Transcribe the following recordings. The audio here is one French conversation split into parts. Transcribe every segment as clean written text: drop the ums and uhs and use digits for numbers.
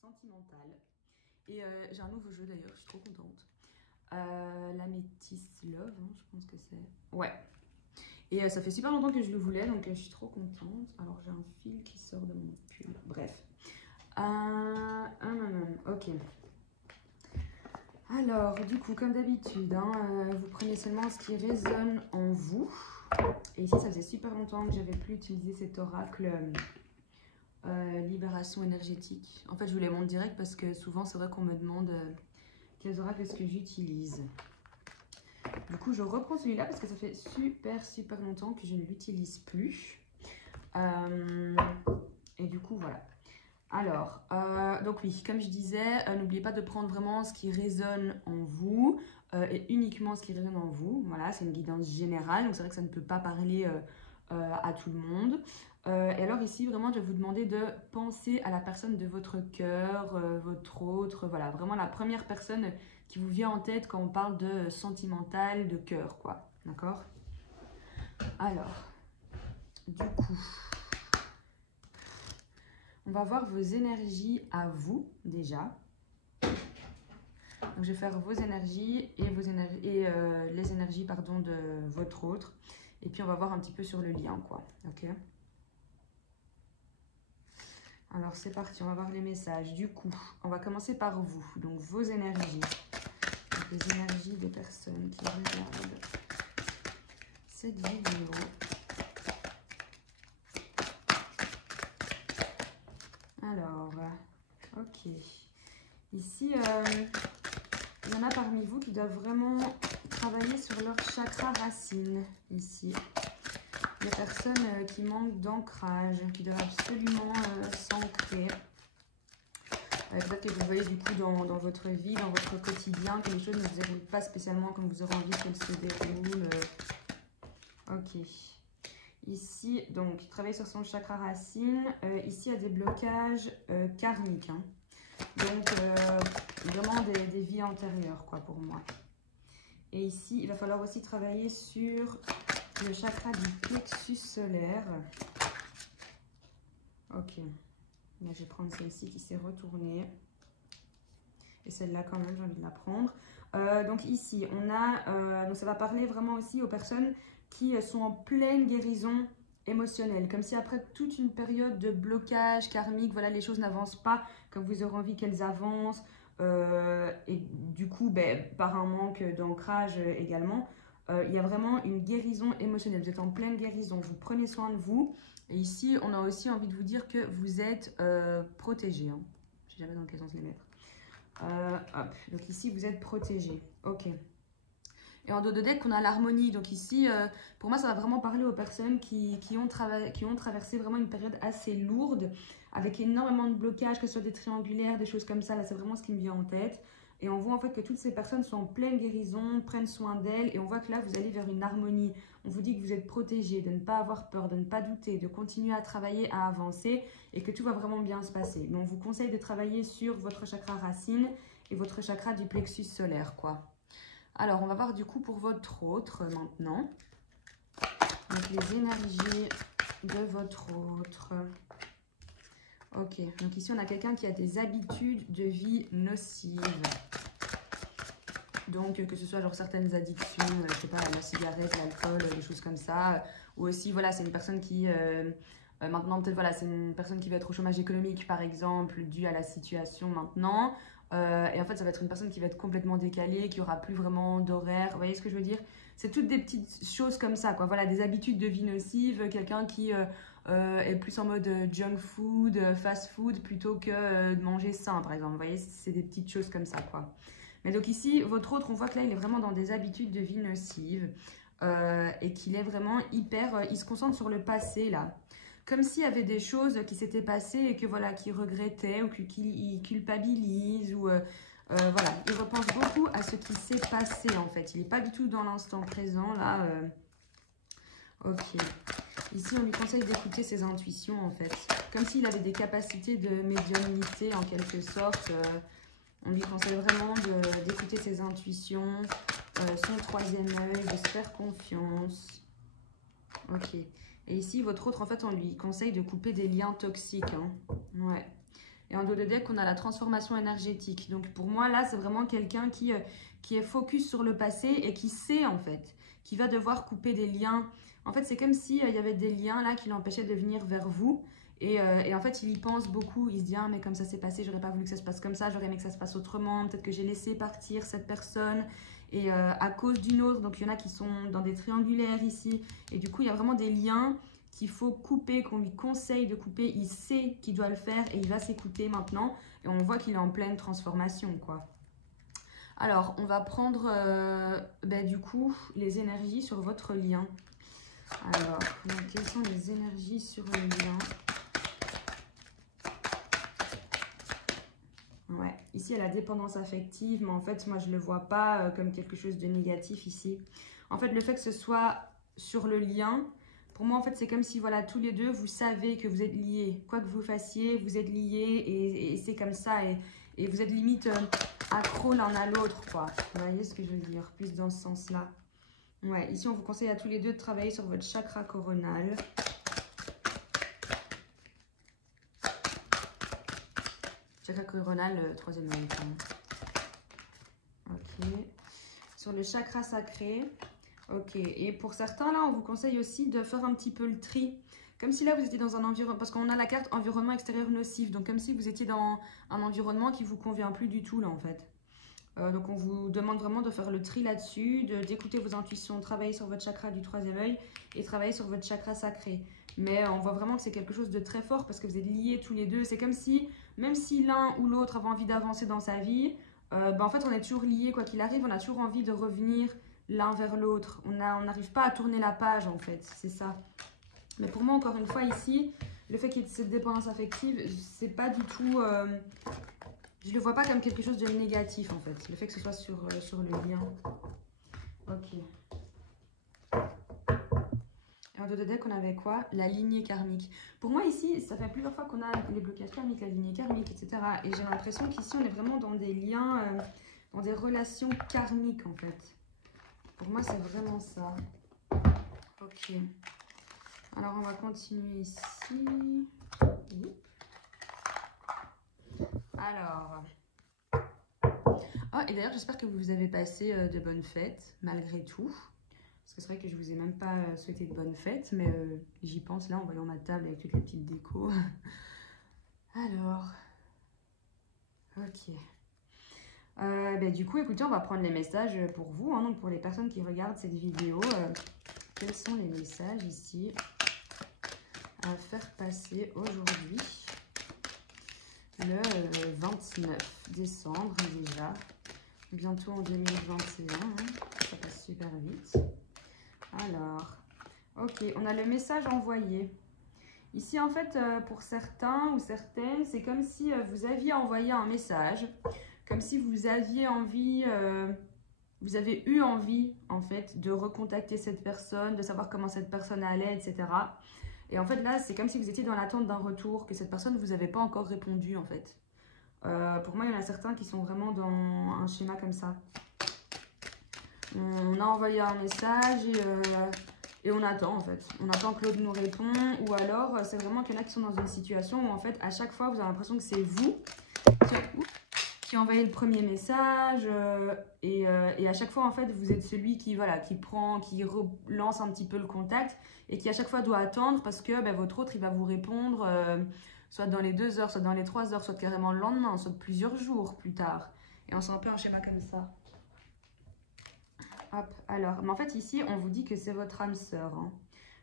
sentimentale. Et j'ai un nouveau jeu d'ailleurs, je suis trop contente. La Métis Love, hein, je pense que c'est. Ouais. Et ça fait super longtemps que je le voulais, donc je suis trop contente. Alors j'ai un fil qui sort de mon pull. Bref. Ok. Alors, du coup, comme d'habitude, hein, vous prenez seulement ce qui résonne en vous. Et ici, ça faisait super longtemps que j'avais plus utilisé cet oracle libération énergétique. En fait, je vous les montre direct parce que souvent, c'est vrai qu'on me demande quels oracles est-ce que j'utilise. Du coup, je reprends celui-là parce que ça fait super longtemps que je ne l'utilise plus. Et du coup, voilà. Alors, donc oui, comme je disais, n'oubliez pas de prendre vraiment ce qui résonne en vous et uniquement ce qui résonne en vous. Voilà, c'est une guidance générale, donc c'est vrai que ça ne peut pas parler à tout le monde. Et alors ici, vraiment, je vais vous demander de penser à la personne de votre cœur, votre autre, voilà, vraiment la première personne qui vous vient en tête quand on parle de sentimental, de cœur, quoi. D'accord? Alors, du coup... on va voir vos énergies à vous, déjà. Donc, je vais faire vos énergies et, les énergies pardon, de votre autre. Et puis, on va voir un petit peu sur le lien, quoi. Ok? Alors, c'est parti. On va voir les messages. Du coup, on va commencer par vous. Donc, vos énergies. Donc, les énergies des personnes qui regardent cette vidéo. Alors, ok. Ici, il y en a parmi vous qui doivent vraiment travailler sur leur chakra racine, ici. Des personnes qui manquent d'ancrage, qui doivent absolument s'ancrer. Peut-être que vous voyez du coup dans votre vie, dans votre quotidien, que les choses ne vous arrivent pas spécialement comme vous aurez envie qu'elles se déroulent. Ok. Ici, donc, travailler sur son chakra racine. Ici, il y a des blocages karmiques. Hein. Donc, vraiment des vies antérieures, quoi, pour moi. Et ici, il va falloir aussi travailler sur le chakra du plexus solaire. Ok. Là, je vais prendre celle-ci qui s'est retournée. Et celle-là, quand même, j'ai envie de la prendre. Donc, ici, on a... donc, ça va parler vraiment aussi aux personnes qui sont en pleine guérison émotionnelle. Comme si après toute une période de blocage karmique, voilà, les choses n'avancent pas comme vous aurez envie qu'elles avancent. Et du coup, ben, par un manque d'ancrage également, il y a vraiment une guérison émotionnelle. Vous êtes en pleine guérison, vous prenez soin de vous. Et ici, on a aussi envie de vous dire que vous êtes protégé. Hein. Je ne sais jamais dans quel sens les mettre. Hop. Donc ici, vous êtes protégé. Ok. Et en dos de deck, on a l'harmonie. Donc ici, pour moi, ça va vraiment parler aux personnes qui ont traversé vraiment une période assez lourde, avec énormément de blocages, que ce soit des triangulaires, des choses comme ça. Là, c'est vraiment ce qui me vient en tête. Et on voit en fait que toutes ces personnes sont en pleine guérison, prennent soin d'elles. Et on voit que là, vous allez vers une harmonie. On vous dit que vous êtes protégé, de ne pas avoir peur, de ne pas douter, de continuer à travailler, à avancer et que tout va vraiment bien se passer. Mais on vous conseille de travailler sur votre chakra racine et votre chakra du plexus solaire, quoi. Alors, on va voir du coup pour votre autre maintenant. Donc, les énergies de votre autre. Ok, donc ici, on a quelqu'un qui a des habitudes de vie nocives. Donc, que ce soit genre certaines addictions, je sais pas, la cigarette, l'alcool, des choses comme ça. Ou aussi, voilà, c'est une personne qui... maintenant, peut-être, voilà, c'est une personne qui va être au chômage économique, par exemple, dû à la situation maintenant. Et en fait, ça va être une personne qui va être complètement décalée, qui aura plus vraiment d'horaire. Vous voyez ce que je veux dire? C'est toutes des petites choses comme ça, quoi. Voilà, des habitudes de vie nocives. Quelqu'un qui est plus en mode junk food, fast food, plutôt que de manger sain, par exemple. Vous voyez, c'est des petites choses comme ça, quoi. Mais donc ici, votre autre, on voit que là, il est vraiment dans des habitudes de vie nocives. Et qu'il est vraiment hyper... il se concentre sur le passé, là. Comme s'il y avait des choses qui s'étaient passées et que voilà, qu'il regrettait ou qu'il culpabilise ou voilà, il repense beaucoup à ce qui s'est passé en fait. Il n'est pas du tout dans l'instant présent là. Ok. Ici, on lui conseille d'écouter ses intuitions en fait. Comme s'il avait des capacités de médiumnité en quelque sorte. On lui conseille vraiment d'écouter ses intuitions, son troisième œil, de se faire confiance. Ok. Et ici, votre autre, en fait, on lui conseille de couper des liens toxiques. Hein. Ouais. Et en dos de deck, on a la transformation énergétique. Donc pour moi, là, c'est vraiment quelqu'un qui est focus sur le passé et qui sait en fait, qui va devoir couper des liens. En fait, c'est comme s'il y avait des liens là qui l'empêchaient de venir vers vous. Et en fait, il y pense beaucoup. Il se dit, ah, mais comme ça s'est passé, j'aurais pas voulu que ça se passe comme ça, j'aurais aimé que ça se passe autrement. Peut-être que j'ai laissé partir cette personne et à cause d'une autre. Donc, il y en a qui sont dans des triangulaires ici. Et du coup, il y a vraiment des liens qu'il faut couper, qu'on lui conseille de couper. Il sait qu'il doit le faire et il va s'écouter maintenant. Et on voit qu'il est en pleine transformation, quoi. Alors, on va prendre du coup les énergies sur votre lien. Alors, quelles sont les énergies sur le lien? Ouais, ici, il y a la dépendance affective, mais en fait, moi, je ne le vois pas comme quelque chose de négatif ici. En fait, le fait que ce soit sur le lien, pour moi, en fait, c'est comme si, voilà, tous les deux, vous savez que vous êtes liés. Quoi que vous fassiez, vous êtes liés et c'est comme ça. Et vous êtes limite accro l'un à l'autre, quoi. Vous voyez ce que je veux dire? Plus dans ce sens-là. Ouais, ici, on vous conseille à tous les deux de travailler sur votre chakra coronal. Chakra coronal, troisième œil. Ok. Sur le chakra sacré. Ok. Et pour certains, là, on vous conseille aussi de faire un petit peu le tri. Comme si là, vous étiez dans un environnement... Parce qu'on a la carte environnement extérieur nocif. Donc, comme si vous étiez dans un environnement qui ne vous convient plus du tout, là, en fait. Donc, on vous demande vraiment de faire le tri là-dessus, d'écouter vos intuitions, travailler sur votre chakra du troisième œil et travailler sur votre chakra sacré. Mais on voit vraiment que c'est quelque chose de très fort parce que vous êtes liés tous les deux. C'est comme si, même si l'un ou l'autre avait envie d'avancer dans sa vie, en fait, on est toujours liés, quoi qu'il arrive. On a toujours envie de revenir l'un vers l'autre. On n'arrive pas à tourner la page, en fait. C'est ça. Mais pour moi, encore une fois, ici, le fait qu'il y ait cette dépendance affective, c'est pas du tout... je ne le vois pas comme quelque chose de négatif, en fait. Le fait que ce soit sur le lien. Ok. Et en dos de deck, on avait quoi? La lignée karmique. Pour moi, ici, ça fait plusieurs fois qu'on a les blocages karmiques, la lignée karmique, etc. Et j'ai l'impression qu'ici, on est vraiment dans des liens, dans des relations karmiques, en fait. Pour moi, c'est vraiment ça. Ok. Alors, on va continuer ici. Alors... Oh, et d'ailleurs, j'espère que vous avez passé de bonnes fêtes, malgré tout. Parce que c'est vrai que je vous ai même pas souhaité de bonnes fêtes, mais j'y pense là en voyant ma table avec toutes les petites décos. Alors, ok. Du coup, écoutez, on va prendre les messages pour vous, hein, donc pour les personnes qui regardent cette vidéo. Quels sont les messages ici à faire passer aujourd'hui, le 29 décembre déjà, bientôt en 2021, hein, ça passe super vite. Alors, ok, on a le message envoyé. Ici, en fait, pour certains ou certaines, c'est comme si vous aviez envoyé un message, comme si vous aviez envie, vous avez eu envie, en fait, de recontacter cette personne, de savoir comment cette personne allait, etc. Et en fait, là, c'est comme si vous étiez dans l'attente d'un retour, que cette personne ne vous avait pas encore répondu, en fait. Pour moi, il y en a certains qui sont vraiment dans un schéma comme ça. On a envoyé un message et on attend, en fait. On attend que l'autre nous répond. Ou alors, c'est vraiment qu'il y en a qui sont dans une situation où, en fait, à chaque fois, vous avez l'impression que c'est vous qui envoyez le premier message. Et à chaque fois, en fait, vous êtes celui qui, voilà, qui relance un petit peu le contact et qui, à chaque fois, doit attendre parce que votre autre, il va vous répondre soit dans les 2 heures, soit dans les 3 heures, soit carrément le lendemain, soit plusieurs jours plus tard. Et on sent un peu un schéma comme ça. Hop, alors, mais en fait, ici, on vous dit que c'est votre âme sœur. Hein.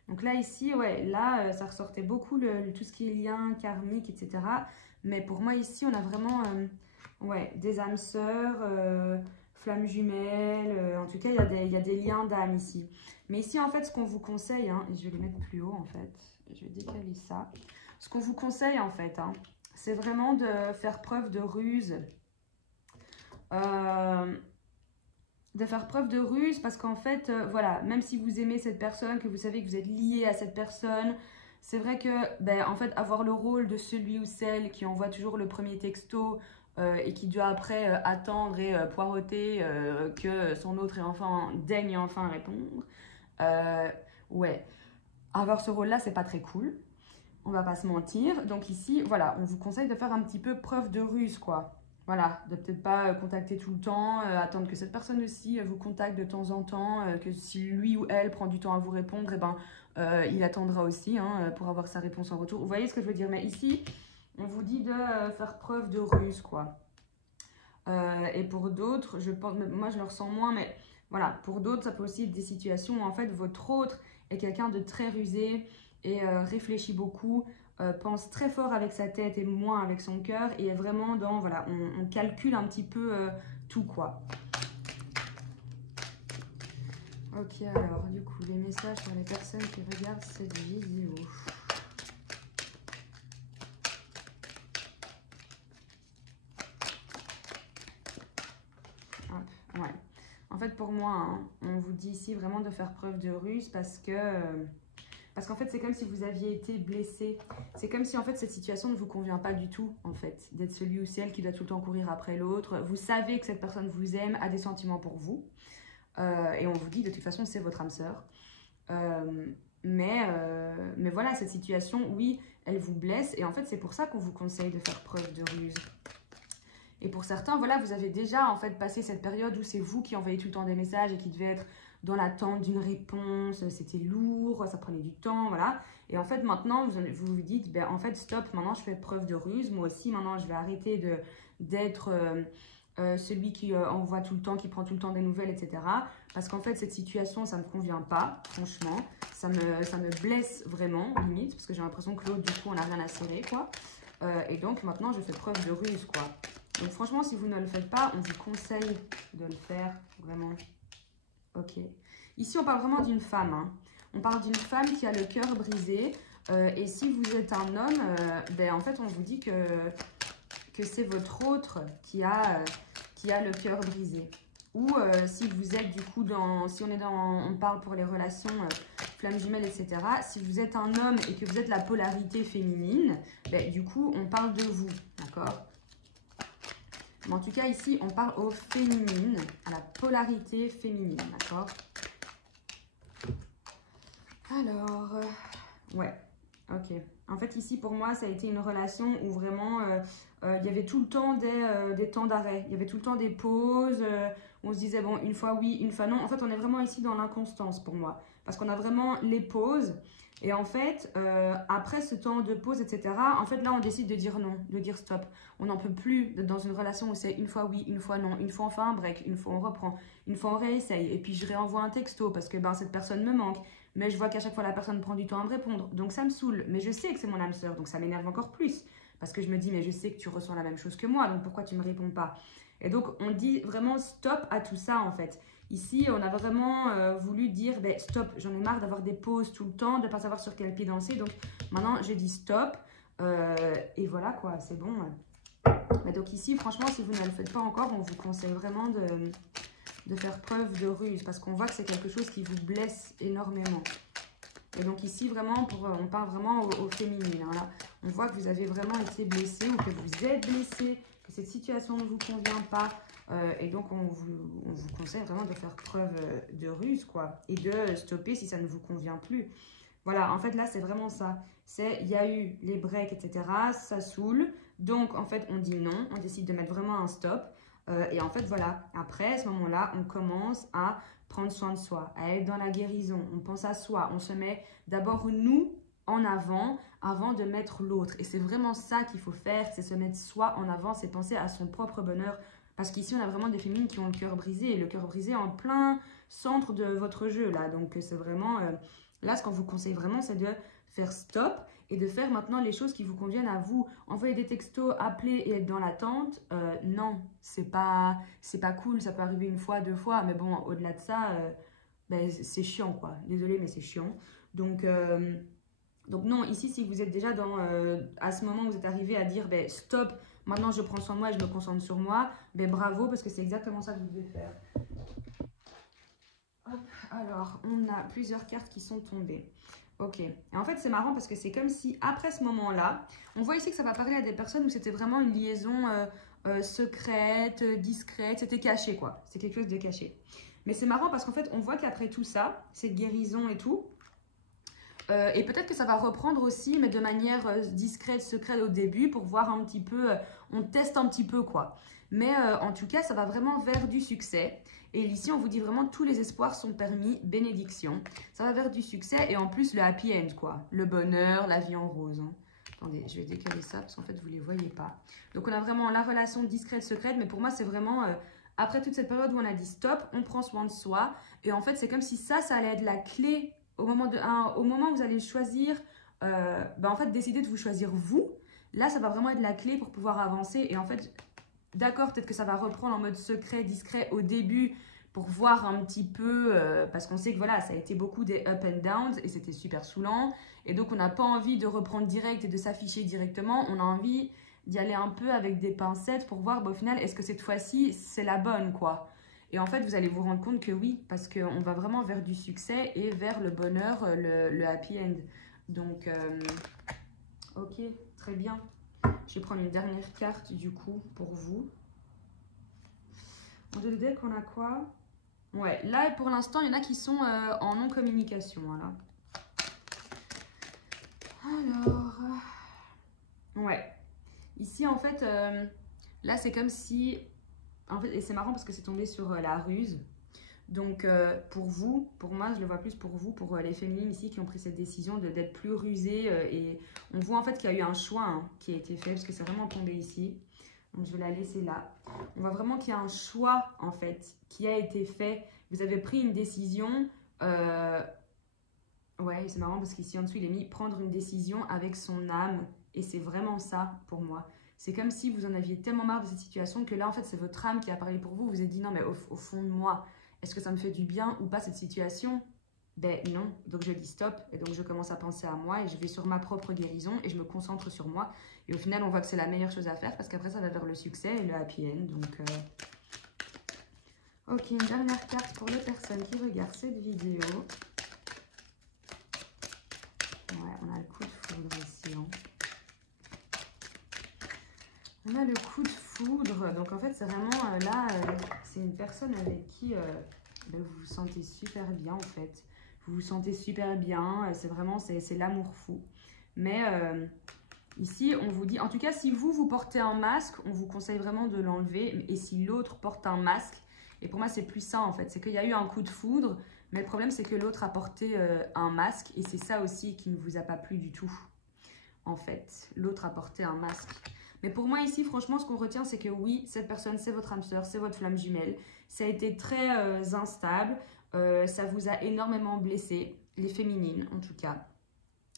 Donc là, ici, ouais, là, ça ressortait beaucoup tout ce qui est lien karmique, etc. Mais pour moi, ici, on a vraiment ouais, des âmes sœurs, flammes jumelles. En tout cas, il y a des liens d'âme ici. Mais ici, en fait, ce qu'on vous conseille, hein, et je vais les mettre plus haut, en fait. Je vais décaler ça. Ce qu'on vous conseille, en fait, hein, c'est vraiment de faire preuve de ruse. De faire preuve de ruse parce qu'en fait, voilà, même si vous aimez cette personne, que vous savez que vous êtes lié à cette personne, c'est vrai que, en fait, avoir le rôle de celui ou celle qui envoie toujours le premier texto et qui doit après attendre et poireauter que son autre daigne enfin répondre, ouais, avoir ce rôle-là, c'est pas très cool. On va pas se mentir. Donc ici, voilà, on vous conseille de faire un petit peu preuve de ruse, quoi. Voilà, de peut-être pas contacter tout le temps, attendre que cette personne aussi vous contacte de temps en temps, que si lui ou elle prend du temps à vous répondre, eh ben, il attendra aussi hein, pour avoir sa réponse en retour. Vous voyez ce que je veux dire? Mais ici, on vous dit de faire preuve de ruse, quoi. Et pour d'autres, je pense, moi je le ressens moins, mais voilà, pour d'autres, ça peut aussi être des situations où en fait votre autre est quelqu'un de très rusé et réfléchit beaucoup, pense très fort avec sa tête et moins avec son cœur et est vraiment dans, voilà, on calcule un petit peu tout quoi. Ok, alors du coup, les messages pour les personnes qui regardent cette vidéo. Hop, ouais. En fait, pour moi, hein, on vous dit ici vraiment de faire preuve de ruse parce qu'en fait, c'est comme si vous aviez été blessé. C'est comme si, en fait, cette situation ne vous convient pas du tout, en fait. D'être celui ou celle qui doit tout le temps courir après l'autre. Vous savez que cette personne vous aime, a des sentiments pour vous. Et on vous dit, de toute façon, c'est votre âme sœur. Mais voilà, cette situation, oui, elle vous blesse. Et en fait, c'est pour ça qu'on vous conseille de faire preuve de ruse. Et pour certains, voilà, vous avez déjà, en fait, passé cette période où c'est vous qui envoyez tout le temps des messages et qui devez être dans l'attente d'une réponse, c'était lourd, ça prenait du temps, voilà. Et en fait, maintenant, vous vous dites, ben, en fait, stop, maintenant, je fais preuve de ruse. Moi aussi, maintenant, je vais arrêter d'être celui qui envoie tout le temps, qui prend tout le temps des nouvelles, etc. Parce qu'en fait, cette situation, ça ne me convient pas, franchement. Ça me blesse vraiment, limite, parce que j'ai l'impression que l'autre, du coup, on n'a rien à serrer, quoi. Et donc, maintenant, je fais preuve de ruse, quoi. Donc, franchement, si vous ne le faites pas, on vous conseille de le faire, vraiment. Ok. Ici, on parle vraiment d'une femme. Hein. On parle d'une femme qui a le cœur brisé. Et si vous êtes un homme, ben, en fait, on vous dit que c'est votre autre qui a le cœur brisé. Ou si vous êtes du coup si on parle pour les relations flammes jumelles, etc. Si vous êtes un homme et que vous êtes la polarité féminine, ben, du coup, on parle de vous, d'accord? Mais en tout cas, ici, on parle aux féminines, à la polarité féminine, d'accord? Alors, ouais, ok. En fait, ici, pour moi, ça a été une relation où vraiment, il y avait tout le temps des temps d'arrêt. Il y avait tout le temps des pauses. On se disait, bon, une fois oui, une fois non. En fait, on est vraiment ici dans l'inconstance pour moi. Parce qu'on a vraiment les pauses. Et en fait, après ce temps de pause, etc., en fait, là, on décide de dire non, de dire stop. On n'en peut plus d'être dans une relation où c'est une fois oui, une fois non. Une fois on fait un break, une fois on reprend, une fois on réessaye. Et puis, je réenvoie un texto parce que ben, cette personne me manque. Mais je vois qu'à chaque fois, la personne prend du temps à me répondre. Donc, ça me saoule. Mais je sais que c'est mon âme sœur. Donc, ça m'énerve encore plus. Parce que je me dis, mais je sais que tu ressens la même chose que moi. Donc, pourquoi tu ne me réponds pas? Et donc, on dit vraiment stop à tout ça, en fait. Ici, on a vraiment voulu dire, ben, stop, j'en ai marre d'avoir des pauses tout le temps, de ne pas savoir sur quel pied danser. Donc, maintenant, je dis stop. Et voilà, quoi, c'est bon. Mais donc, ici, franchement, si vous ne le faites pas encore, on vous conseille vraiment de faire preuve de ruse parce qu'on voit que c'est quelque chose qui vous blesse énormément. Et donc ici, vraiment, on parle vraiment aux féminines. Hein, là. On voit que vous avez vraiment été blessé ou que vous êtes blessé, que cette situation ne vous convient pas. Et donc, on vous conseille vraiment de faire preuve de ruse, quoi. Et de stopper si ça ne vous convient plus. Voilà, en fait, là, c'est vraiment ça. Il y a eu les breaks, etc. Ça saoule. Donc, en fait, on dit non. On décide de mettre vraiment un stop. Et en fait, voilà, après, à ce moment-là, on commence à prendre soin de soi, à être dans la guérison. On pense à soi. On se met d'abord nous en avant de mettre l'autre. Et c'est vraiment ça qu'il faut faire, c'est se mettre soi en avant, c'est penser à son propre bonheur. Parce qu'ici, on a vraiment des féminines qui ont le cœur brisé. Et le cœur brisé en plein centre de votre jeu, là. Donc, c'est vraiment... là, ce qu'on vous conseille vraiment, c'est de faire stop et de faire maintenant les choses qui vous conviennent à vous. Envoyer des textos, appeler et être dans l'attente, non, c'est pas cool, ça peut arriver une fois, deux fois, mais bon, au-delà de ça, ben, c'est chiant, quoi. Désolée, mais c'est chiant. Donc non, ici, si vous êtes déjà à ce moment où vous êtes arrivé à dire, ben, stop, maintenant je prends soin de moi et je me concentre sur moi, ben, bravo, parce que c'est exactement ça que vous devez faire. Hop, alors, on a plusieurs cartes qui sont tombées. Ok, et en fait c'est marrant parce que c'est comme si après ce moment-là, on voit ici que ça va parler à des personnes où c'était vraiment une liaison secrète, discrète, c'était caché quoi, c'est quelque chose de caché. Mais c'est marrant parce qu'en fait on voit qu'après tout ça, cette guérison et tout, Et peut-être que ça va reprendre aussi, mais de manière discrète, secrète au début, pour voir un petit peu, on teste un petit peu quoi. Mais en tout cas, ça va vraiment vers du succès. Et ici, on vous dit vraiment tous les espoirs sont permis, bénédiction. Ça va vers du succès et en plus le happy end quoi. Le bonheur, la vie en rose. Hein. Attendez, je vais décaler ça parce qu'en fait, vous ne les voyez pas. Donc, on a vraiment la relation discrète, secrète. Mais pour moi, c'est vraiment, après toute cette période où on a dit stop, on prend soin de soi. Et en fait, c'est comme si ça allait être la clé au moment où vous allez choisir, en fait, décider de vous choisir vous. Là, ça va vraiment être la clé pour pouvoir avancer. Et en fait, d'accord, peut-être que ça va reprendre en mode secret, discret au début pour voir un petit peu, parce qu'on sait que voilà, ça a été beaucoup des up and downs et c'était super saoulant. Et donc, on n'a pas envie de reprendre direct et de s'afficher directement. On a envie d'y aller un peu avec des pincettes pour voir, au final, est-ce que cette fois-ci, c'est la bonne, quoi. Et en fait, vous allez vous rendre compte que oui, parce qu'on va vraiment vers du succès et vers le bonheur, le happy end. Donc, ok, très bien. Je vais prendre une dernière carte du coup pour vous. En deux deck, on a quoi? Ouais, là pour l'instant, il y en a qui sont en non-communication. Voilà. Alors, ouais. Ici, en fait, là, c'est comme si... En fait, et c'est marrant parce que c'est tombé sur la ruse. Donc, pour vous, pour moi, je le vois plus pour vous, pour les féminines ici qui ont pris cette décision d'être plus rusées. Et on voit en fait qu'il y a eu un choix qui a été fait parce que c'est vraiment tombé ici. Donc, je vais la laisser là. On voit vraiment qu'il y a un choix en fait qui a été fait. Vous avez pris une décision. Ouais, c'est marrant parce qu'ici en dessous, il est mis prendre une décision avec son âme. Et c'est vraiment ça pour moi. C'est comme si vous en aviez tellement marre de cette situation que là, en fait, c'est votre âme qui a parlé pour vous. Vous vous êtes dit non, mais au fond de moi, est-ce que ça me fait du bien ou pas cette situation? Ben non, donc je dis stop et donc je commence à penser à moi et je vais sur ma propre guérison et je me concentre sur moi. Et au final, on voit que c'est la meilleure chose à faire parce qu'après, ça va vers le succès et le happy end. Donc, ok, une dernière carte pour les personnes qui regardent cette vidéo. Ouais, on a le coup de foudre ici. Hein. On a le coup de foudre. Donc, en fait, c'est vraiment là, c'est une personne avec qui vous vous sentez super bien, en fait. Vous vous sentez super bien. C'est vraiment, c'est l'amour fou. Mais ici, on vous dit, en tout cas, si vous portez un masque, on vous conseille vraiment de l'enlever. Et si l'autre porte un masque, et pour moi, c'est plus ça, en fait. C'est qu'il y a eu un coup de foudre. Mais le problème, c'est que l'autre a porté un masque. Et c'est ça aussi qui ne vous a pas plu du tout. En fait, l'autre a porté un masque. Mais pour moi ici, franchement, ce qu'on retient, c'est que oui, cette personne, c'est votre âme sœur, c'est votre flamme jumelle. Ça a été très instable. Ça vous a énormément blessé, les féminines en tout cas.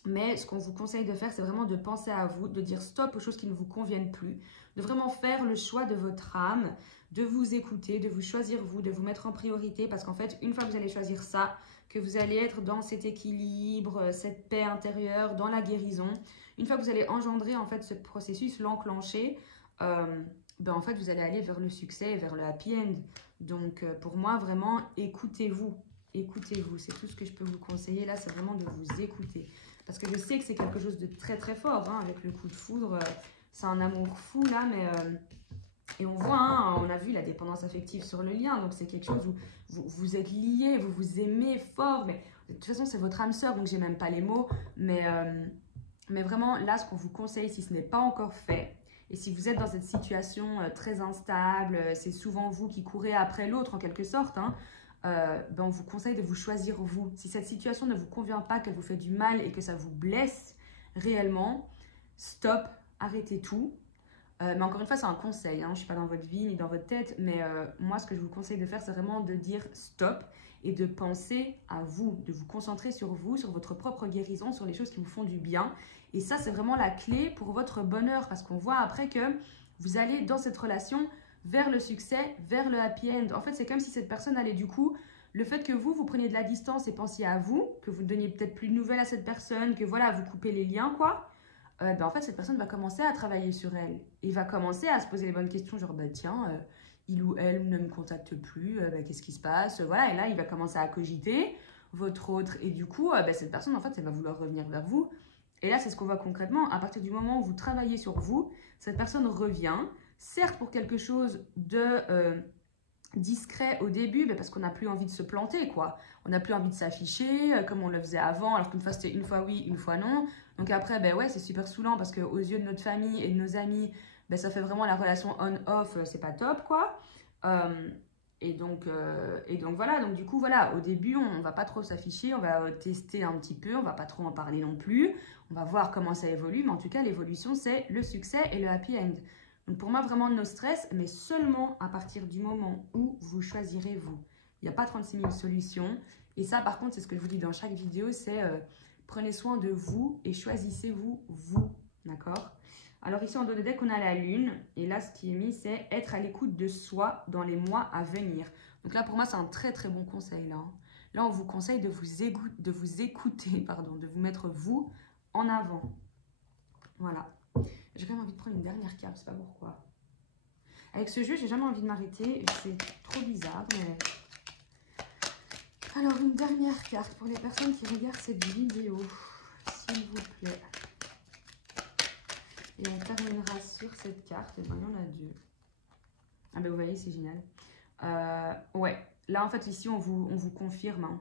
Mais ce qu'on vous conseille de faire, c'est vraiment de penser à vous, de dire stop aux choses qui ne vous conviennent plus, de vraiment faire le choix de votre âme, de vous écouter, de vous choisir vous, de vous mettre en priorité. Parce qu'en fait, une fois que vous allez choisir ça, que vous allez être dans cet équilibre, cette paix intérieure, dans la guérison, une fois que vous allez engendrer en fait ce processus, l'enclencher, en fait, vous allez aller vers le succès, vers le happy end. Donc, pour moi, vraiment, écoutez-vous. Écoutez-vous, c'est tout ce que je peux vous conseiller. Là, c'est vraiment de vous écouter. Parce que je sais que c'est quelque chose de très, très fort. Hein, avec le coup de foudre, c'est un amour fou, là. Mais, et on voit, hein, on a vu la dépendance affective sur le lien. Donc, c'est quelque chose où vous êtes liés, vous vous aimez fort. Mais de toute façon, c'est votre âme sœur, donc j'ai même pas les mots. Mais vraiment, là, ce qu'on vous conseille, si ce n'est pas encore fait, et si vous êtes dans cette situation très instable, c'est souvent vous qui courez après l'autre en quelque sorte, hein, on vous conseille de vous choisir vous. Si cette situation ne vous convient pas, qu'elle vous fait du mal et que ça vous blesse réellement, stop, arrêtez tout. Mais encore une fois, c'est un conseil, hein, je ne suis pas dans votre vie ni dans votre tête, mais moi, ce que je vous conseille de faire, c'est vraiment de dire stop et de penser à vous, de vous concentrer sur vous, sur votre propre guérison, sur les choses qui vous font du bien. Et ça, c'est vraiment la clé pour votre bonheur, parce qu'on voit après que vous allez dans cette relation vers le succès, vers le happy end. En fait, c'est comme si cette personne allait du coup, le fait que vous preniez de la distance et pensiez à vous, que vous ne donniez peut-être plus de nouvelles à cette personne, que voilà, vous coupez les liens, quoi. En fait, cette personne va commencer à travailler sur elle. Et va commencer à se poser les bonnes questions, genre, tiens, il ou elle ne me contacte plus, qu'est-ce qui se passe? Voilà, et là, il va commencer à cogiter, votre autre. Et du coup, cette personne, en fait, elle va vouloir revenir vers vous. Et là, c'est ce qu'on voit concrètement. À partir du moment où vous travaillez sur vous, cette personne revient, certes pour quelque chose de discret au début, mais parce qu'on n'a plus envie de se planter, quoi. On n'a plus envie de s'afficher comme on le faisait avant, alors qu'une fois c'était une fois oui, une fois non. Donc après, ben ouais, c'est super saoulant parce qu'aux yeux de notre famille et de nos amis, ben ça fait vraiment la relation on-off, c'est pas top, quoi. Et donc voilà, donc du coup, voilà, au début, on va pas trop s'afficher, on va tester un petit peu, on va pas trop en parler non plus. On va voir comment ça évolue, mais en tout cas, l'évolution, c'est le succès et le happy end. Donc pour moi, vraiment, no stress, mais seulement à partir du moment où vous choisirez vous. Il n'y a pas 36 000 solutions. Et ça, par contre, c'est ce que je vous dis dans chaque vidéo, c'est prenez soin de vous et choisissez-vous, vous. D'accord? Alors ici, en dos de deck, on a la lune. Et là, ce qui est mis, c'est être à l'écoute de soi dans les mois à venir. Donc là, pour moi, c'est un très, très bon conseil. Là, on vous conseille de vous écouter, pardon, de vous mettre vous en avant. Voilà. J'ai quand même envie de prendre une dernière carte, je sais pas pourquoi. Avec ce jeu, j'ai jamais envie de m'arrêter. C'est trop bizarre, mais... Alors, une dernière carte pour les personnes qui regardent cette vidéo, s'il vous plaît. Et on terminera sur cette carte. Et ben, il y en a deux. Ah ben, vous voyez, c'est génial. Ouais, là, en fait, ici, on vous confirme. Hein.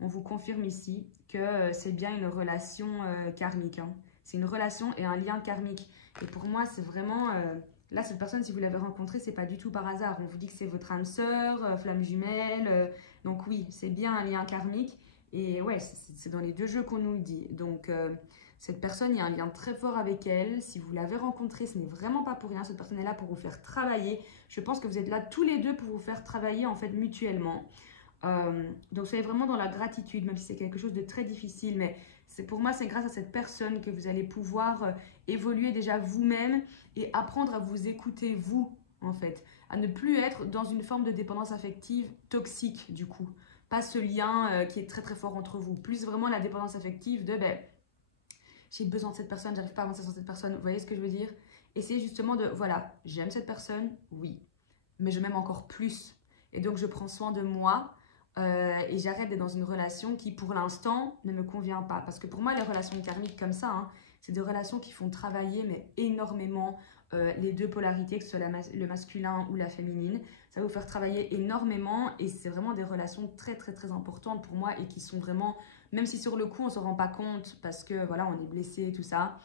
On vous confirme ici que c'est bien une relation karmique. Hein. C'est une relation et un lien karmique. Et pour moi, c'est vraiment... là, cette personne, si vous l'avez rencontrée, c'est pas du tout par hasard. On vous dit que c'est votre âme sœur, flamme jumelle. Donc oui, c'est bien un lien karmique. Et ouais, c'est dans les deux jeux qu'on nous le dit. Donc cette personne, il y a un lien très fort avec elle. Si vous l'avez rencontrée, ce n'est vraiment pas pour rien. Cette personne est là pour vous faire travailler. Je pense que vous êtes là tous les deux pour vous faire travailler en fait mutuellement. Donc soyez vraiment dans la gratitude, même si c'est quelque chose de très difficile, mais pour moi c'est grâce à cette personne que vous allez pouvoir évoluer déjà vous-même et apprendre à vous écouter vous en fait, à ne plus être dans une forme de dépendance affective toxique du coup, pas ce lien qui est très très fort entre vous, plus vraiment la dépendance affective de j'ai besoin de cette personne, j'arrive pas à avancer sans cette personne, vous voyez ce que je veux dire? Essayez justement de, voilà, j'aime cette personne, oui, mais je m'aime encore plus et donc je prends soin de moi. Et j'arrête d'être dans une relation qui, pour l'instant, ne me convient pas. Parce que pour moi, les relations karmiques comme ça, hein, c'est des relations qui font travailler mais énormément les deux polarités, que ce soit le masculin ou la féminine. Ça va vous faire travailler énormément et c'est vraiment des relations très, très, très importantes pour moi et qui sont vraiment, même si sur le coup, on ne se rend pas compte parce que, voilà, on est blessé et tout ça,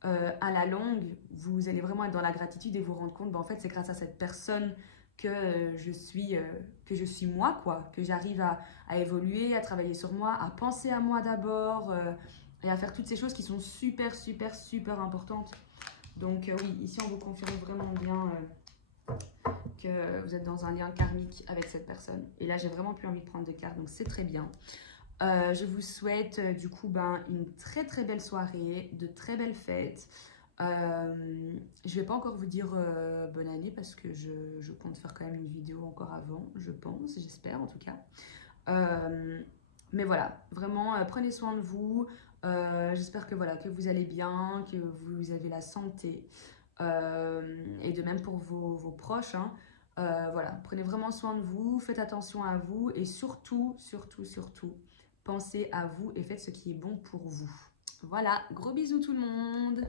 à la longue, vous allez vraiment être dans la gratitude et vous rendre compte, en fait, c'est grâce à cette personne que je suis moi, quoi, que j'arrive à évoluer, à travailler sur moi, à penser à moi d'abord et à faire toutes ces choses qui sont super, super, super importantes. Donc oui, ici on vous confirme vraiment bien que vous êtes dans un lien karmique avec cette personne. Et là, j'ai vraiment plus envie de prendre de cartes, donc c'est très bien. Je vous souhaite du coup une très très belle soirée, de très belles fêtes. Je vais pas encore vous dire bonne année parce que je compte faire quand même une vidéo encore avant, je pense, j'espère en tout cas. Mais voilà, vraiment prenez soin de vous. J'espère que voilà, que vous allez bien, que vous avez la santé et de même pour vos proches. Hein. Voilà, prenez vraiment soin de vous, faites attention à vous et surtout, surtout, surtout, pensez à vous et faites ce qui est bon pour vous. Voilà, gros bisous tout le monde!